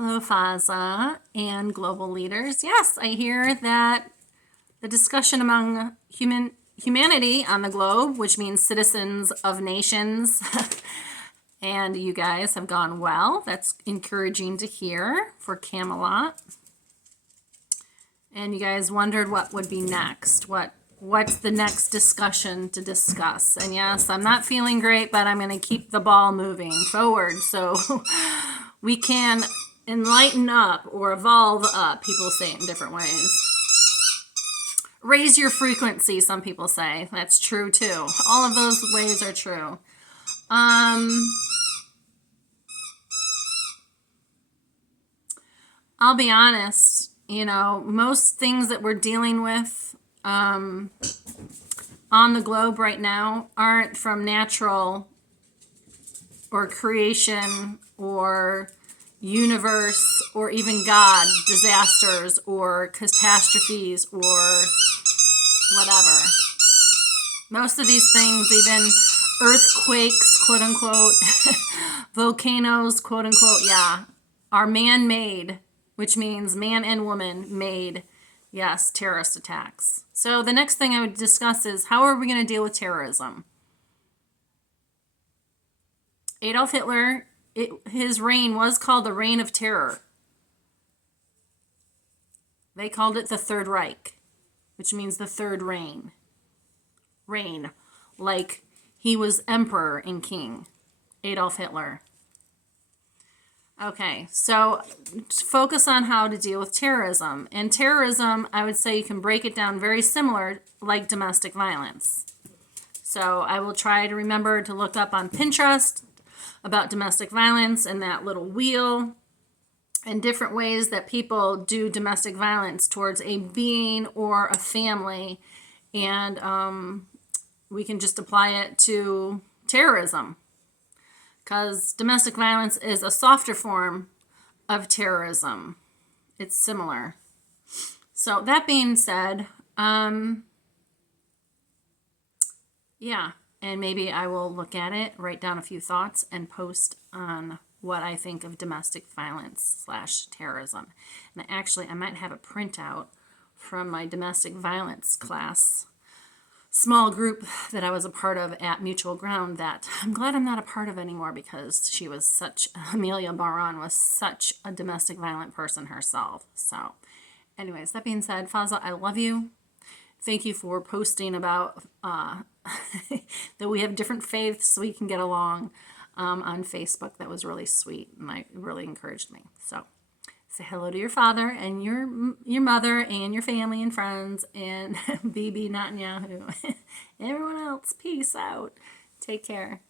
Hello, Faza and global leaders. Yes, I hear that the discussion among humanity on the globe, which means citizens of nations, and you guys have gone well. That's encouraging to hear for CAMELOT. And you guys wondered what would be next. What's the next discussion to discuss? And yes, I'm not feeling great, but I'm going to keep the ball moving forward so we can enlighten up or evolve up. People say it in different ways. Raise your frequency, some people say. That's true too. All of those ways are true. I'll be honest, most things that we're dealing with on the globe right now aren't from natural or creation or universe or even God, disasters or catastrophes or whatever. Most of these things, even earthquakes, quote unquote, volcanoes, quote unquote, are man-made, which means man and woman made, yes, terrorist attacks. So the next thing I would discuss is how are we going to deal with terrorism? Adolf Hitler, his reign was called the Reign of Terror. They called it the Third Reich, which means the third reign. Reign, like he was emperor and king, Adolf Hitler. Okay, so focus on how to deal with terrorism. And terrorism, I would say you can break it down very similar like domestic violence. So I will try to remember to look up on Pinterest about domestic violence and that little wheel and different ways that people do domestic violence towards a being or a family. And we can just apply it to terrorism, because domestic violence is a softer form of terrorism. It's similar. So that being said, and maybe I will look at it, write down a few thoughts, and post on what I think of domestic violence / terrorism. And actually, I might have a printout from my domestic violence class, small group that I was a part of at Mutual Ground that I'm glad I'm not a part of anymore, because Amelia Baron was such a domestic violent person herself. So anyways, that being said, Faza, I love you. Thank you for posting about that we have different faiths so we can get along on Facebook. That was really sweet, and it really encouraged me. So say hello to your father and your mother and your family and friends and Bibi Netanyahu. Everyone else, peace out. Take care.